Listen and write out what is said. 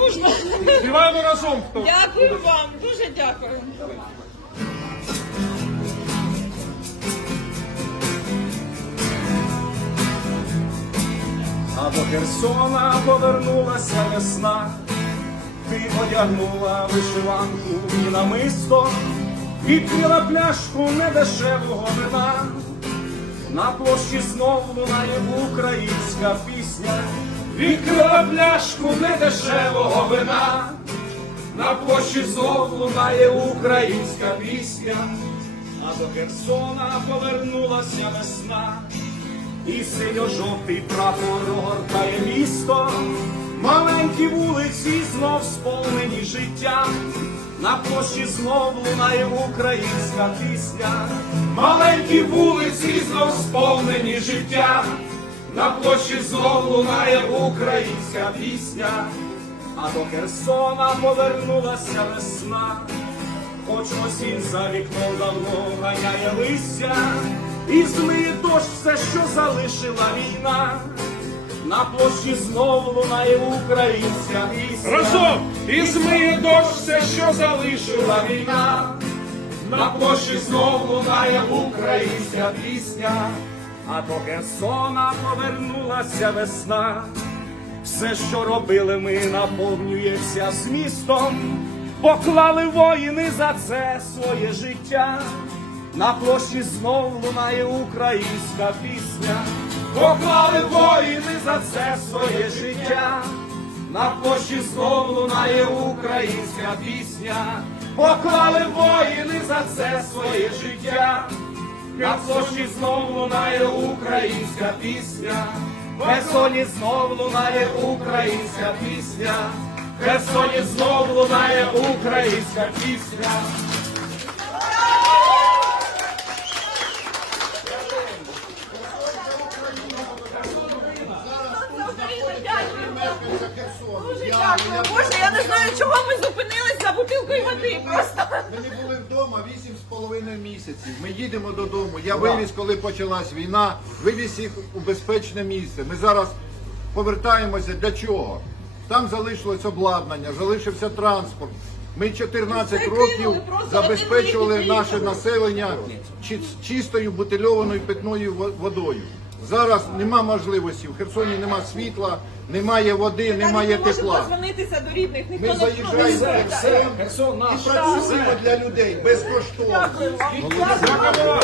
нужно. Співаємо разом. Хто? Дякую вам, дуже дякую. А до Херсона повернулася весна, ти одягнула вишиванку і намисто, відкрила пляшку недешевого вина. На площі знов лунає українська пісня, відкрила пляшку недешевого вина. На площі знов лунає українська пісня, а до Херсона повернулася весна. І синьо-жовтий прапор огортає місто, маленькі вулиці знов сповнені життя, на площі знов лунає українська пісня, маленькі вулиці знов сповнені життя, на площі знов лунає українська пісня, а до Херсона повернулася весна. Хоч осінь за вікном давно ганяє листя, і змиє дощ все, що залишила війна. На площі знов лунає українська пісня. Разом! І змиє дощ все, що залишила війна. На площі знов лунає українська пісня, а до Херсона повернулася весна. Все, що робили ми, наповнюється змістом. Поклали воїни за це своє життя. На площі знов лунає українська пісня. Поклали воїни за це своє життя. На площі знов лунає українська пісня. Поклали воїни за це своє життя. На площі знов лунає українська пісня. В Херсоні знов лунає українська пісня. В Херсоні знов лунає українська пісня. Боже, я не знаю, чого ми бутилкою води. Просто. Ми не були вдома 8,5 місяців. Ми їдемо додому. Я вивіз, коли почалась війна, вивіз їх у безпечне місце. Ми зараз повертаємося для чого? Там залишилось обладнання, залишився транспорт. Ми 14 років забезпечували наше населення чи- чистою бутильованою питною водою. Зараз нема можливості. В Херсоні нема світла, немає води, немає тепла. Дзвонитися до рідних, ніхто Ми не заїжджаємо в Херсон і працюємо для людей безкоштовно. Дякую вам.